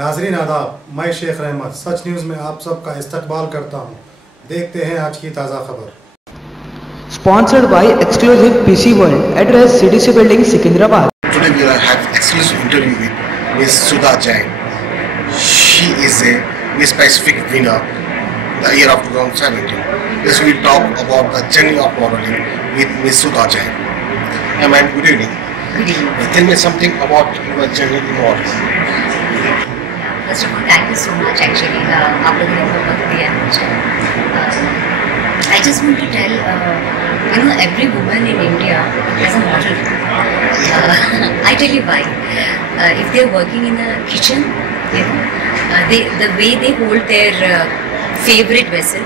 नाजरीन आदाब, मैं शेख रहमत सच न्यूज़ में आप सबका इस्तकबाल करता हूँ। देखते हैं आज की ताज़ा खबर। Sponsored by Exclusive PC World, address CDC Building, Secunderabad. Today we have exclusive interview with Miss Sudha Jain. She is a Miss Pacific winner the year of 2017. Yes, we talk about the journey of modeling with Miss Sudha Jain. Hey ma'am, good evening. Good evening. Tell me something about your journey in modeling. First of all, thank you so much actually. आप लोगों ने बहुत वक्त दिया है मुझे. I just want to tell, every woman in India is a model. I tell you why. If they are working in a kitchen, the way they hold their favorite vessel,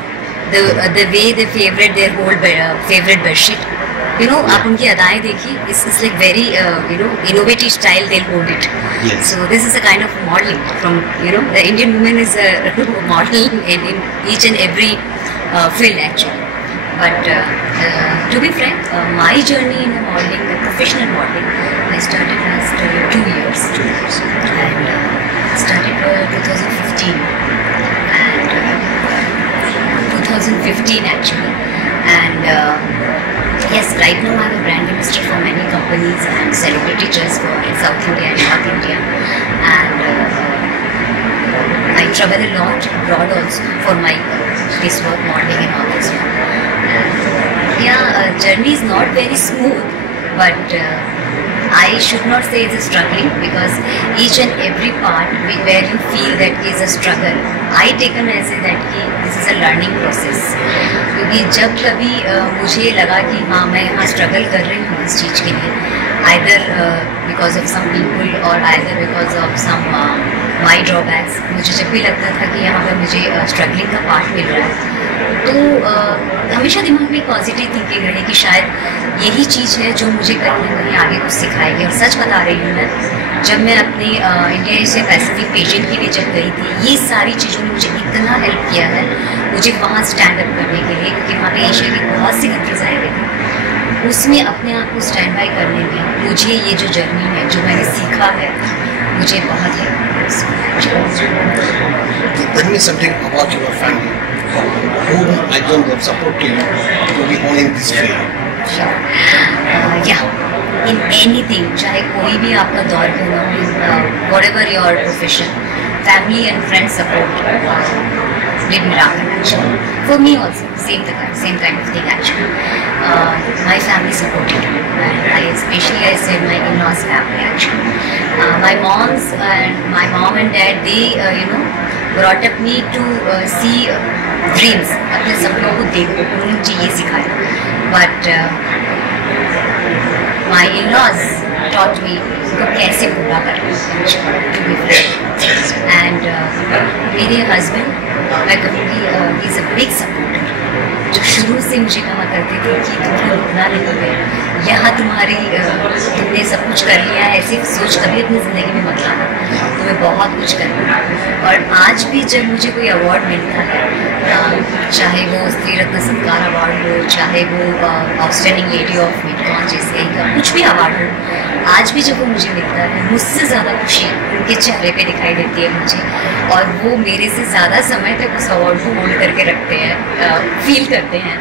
the way they hold favorite bedsheet. आप उनकी अदाएं देखिए. It's like very innovative style they'll hold it. Yes. So this is a kind of modeling from the Indian woman is a model in each and every field actually. But to be frank, my journey in modeling, professional modeling, I started last 2 years. 2 years. And started 2015. And 2015 actually. And yes, right now I'm a brand ambassador for many companies and celebrity judge for South India and North India. And I travel a lot abroad also for my this work, modeling and all this one. Journey is not very smooth, but I should not say it's a struggling, because each and every part where you feel that is a struggle, I take it as that this is a learning process. क्योंकि जब कभी मुझे लगा कि हाँ मैं यहाँ struggle कर रही हूँ इस चीज़ के लिए, either because of some people or either because of some my drawbacks, मुझे जब भी लगता था कि यहाँ पे मुझे स्ट्रगलिंग का पार्ट मिल रहा है, तो हमेशा दिमाग में पॉजिटिव थिंकिंग रही कि शायद यही चीज़ है जो मुझे कहीं ना कहीं आगे कुछ सिखाएगी. और सच बता रही हूँ मैं, जब मैं अपने इंडिया से पैसिफिक पेजेंट के लिए जब गई थी, ये सारी चीज़ों ने मुझे इतना हेल्प किया है मुझे वहाँ स्टैंड अप करने के लिए, क्योंकि वहाँ पे एशिया की बहुत सी कंट्रीज आए हुए थे. उसमें अपने आप को स्टैंड बाई करने में मुझे ये जो जर्नी है, जो मैंने सीखा है, मुझे बहुत help. Tell me something about your family. Who I don't have support to you to be on in this field. In anything, चाहे कोई भी आपका दौर क्यों ना हो, whatever your profession, family and friends support did miracle actually. For me also, same kind of thing actually. My family supported me, and I said my in-laws family actually. My mom and dad, they brought up me to see dreams. अपने सपनों को देखो, उन्होंने मुझे ये सिखाया. But my in-laws taught me उनको कैसे पूरा करना है. And मेरे husband, मैं कहूँगी he is a big supporter. जो शुरू से मुझे कहा करते थे कि तुम्हें रुकना नहीं है, यहाँ तुमने सब कुछ कर लिया है, ऐसी सोच कभी अपनी ज़िंदगी में मत लाना, तुम्हें बहुत कुछ करना है. और आज भी जब मुझे कोई अवार्ड मिलता है, चाहे वो स्त्री रत्न सत्कार अवार्ड हो, चाहे वो आउटस्टैंडिंग लेडी ऑफ मिडकॉन जैसे कुछ भी अवार्ड हो, आज भी जब वो मुझे मिलता है, मुझसे ज़्यादा खुशी उनके चेहरे पे दिखाई देती है मुझे. और वो मेरे से ज़्यादा समय तक उस अवार्ड को होल्ड करके रखते हैं, फील करते हैं.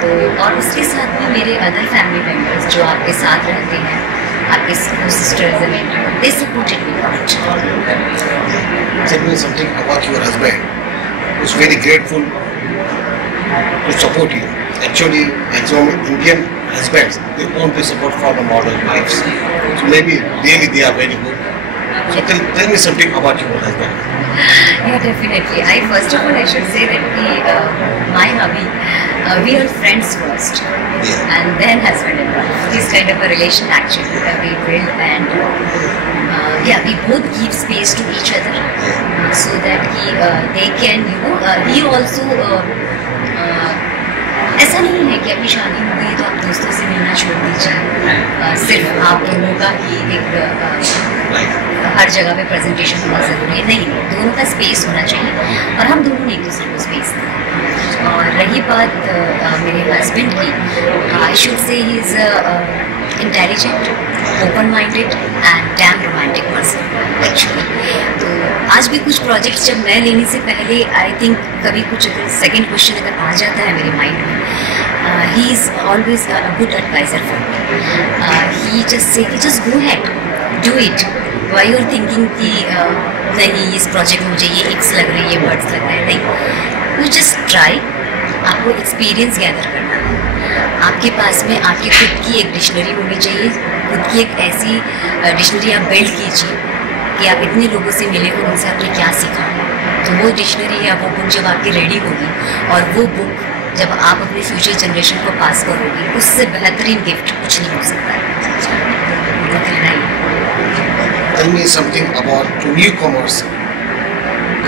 तो और उसके साथ में मेरे अदर फैमिली मेम्बर्स जो आपके साथ रहते हैं, आपके sisters and they supported me lot. Tell me something about your husband, who's very grateful to support you. Actually, some Indian husbands, they want to support for the model wives. So maybe really they are very good. So tell me something about your husband. Yeah, definitely. First of all, I should say that my hubby, we are friends first, and then husband and wife. This kind of a relation actually we build, and we both give space to each other, so that they can, he also. ऐसा नहीं है कि अभी शादी हो गई तो आप दोस्तों से मिलना छोड़ दीजिए, सिर्फ आप दोनों का ही एक हर जगह पे प्रेजेंटेशन होना ज़रूरी है. नहीं, दोनों का स्पेस होना चाहिए और हम दोनों ने एक दूसरे को स्पेस दें. और रही बात मेरे हस्बैंड की, आई शुड से he is intelligent, open-minded and damn romantic person actually. तो आज भी कुछ प्रोजेक्ट्स जब मैं लेने से पहले आई थिंक कभी कुछ अगर सेकेंड क्वेश्चन अगर आ जाता है मेरे माइंड में, he is always a good advisor for me. He just say कि just go ahead, do it. Why you're thinking कि नहीं इस प्रोजेक्ट में मुझे ये एक्स लग रही है, ये वर्ड्स लग रहे हैं, नहीं, यू जस्ट ट्राई. आपको एक्सपीरियंस गैदर करना है. आपके पास में आपकी खुद की एक डिक्शनरी होनी चाहिए, खुद की एक ऐसी डिक्शनरी आप बिल्ड कीजिए कि आप इतने लोगों से मिले और उनसे आपने क्या सीखा. तो वो डिक्शनरी या वो बुक जब आपकी रेडी होगी और वो बुक जब आप अपने फ्यूचर जनरेशन को पास करोगे, उससे बेहतरीन गिफ्ट कुछ नहीं हो सकता है. Tell me something about the newcomers,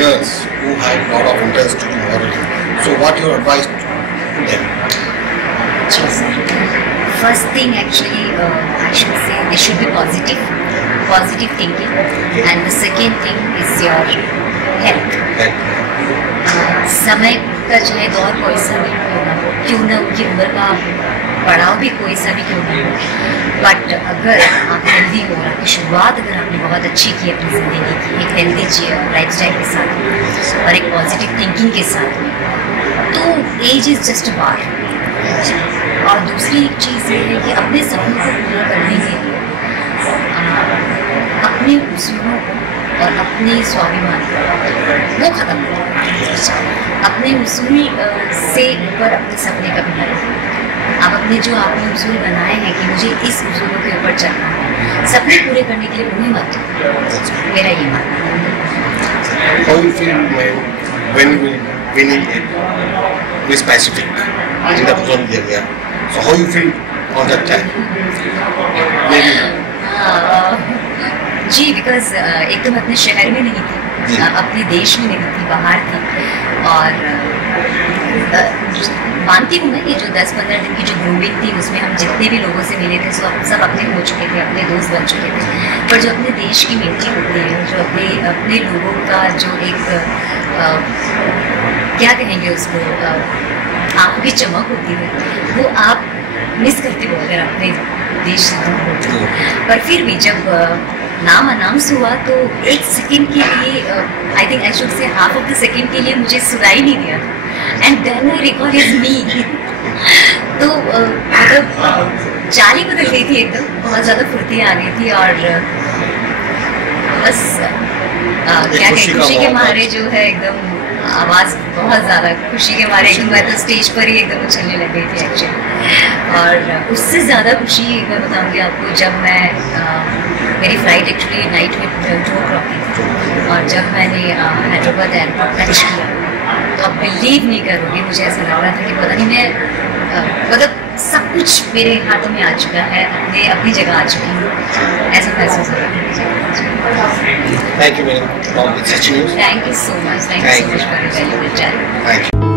girls who have a lot of interest to do modeling. So what your advice to them? First thing actually I should say they should be positive thinking, and the second thing is your health. समय का चाहे दौर कोई सा भी क्यों ना, उनकी उम्र का पड़ाव भी कोई सा भी क्यों ना हो, बट अगर आप हेल्दी हो, आपकी शुरुआत अगर आपने बहुत अच्छी की अपनी ज़िंदगी की एक हेल्दी लाइफस्टाइल के साथ और एक पॉजिटिव थिंकिंग के साथ में, तो एज इज़ जस्ट अ बार. और दूसरी एक चीज़ ये है कि अपने सपनों को पूरा करने के लिए अपने उसूलों को और अपने स्वाभिमान को वो ख़त्म करें. अपने उसूल से ऊपर अपने सपने कभी ना रखें. आप अपने जो आपने उसूल बनाए हैं कि मुझे इस उसूलों के ऊपर चलना है, सपने पूरे करने के लिए उन्हें मत दो. मेरा ये मानना है. How you feel when you will winning it Miss Pacific in the Brazil area? So how you feel on that time? Maybe. जी, बिकॉज एक तो मैं अपने शहर में नहीं थी, अपने देश में नहीं थी, बाहर थी. और मानती हूँ मैं कि जो 10-15 दिन की जो ग्रूमिंग थी उसमें हम जितने भी लोगों से मिले थे सब अपने हो चुके थे, अपने दोस्त बन चुके थे. पर जो अपने देश की मिट्टी होती है, जो अपने लोगों का जो एक क्या कहेंगे उसको, आँखों की चमक होती है, वो आप मिस करते हो अगर अपने देश से दूर होते हो. पर फिर भी जब नाम अनाउंस हुआ तो एक सेकंड के लिए, I think I should say half of the second के लिए मुझे सुनाई नहीं दिया था. And then I recall is me. तो मतलब चाल ही बदल गई थी एकदम, बहुत ज़्यादा फुर्ती आ गई थी. और बस क्या कहें, खुशी के मारे जो है एकदम आवाज़ बहुत ज़्यादा खुशी के मारे एकदम मैं तो स्टेज पर ही एकदम उछलने लग गई थी एक्चुअली. और उससे ज़्यादा खुशी मैं बताऊँगी आपको, जब मैं मेरी फ़्लाइट एक्चुअली नाइट में 2 o'clock की थी, और जब मैंने हैदराबाद एयरपोर्ट टच किया तो आप बिलीव नहीं करोगे, मुझे ऐसा लग रहा था कि पता नहीं मैं मतलब सब कुछ मेरे हाथों में आ चुका है, अपनी जगह आ चुकी हूँ, ऐसा महसूस हो रहा है. Thank you very much. Thank you so much. Thank you so much for your valuable time. Thank you.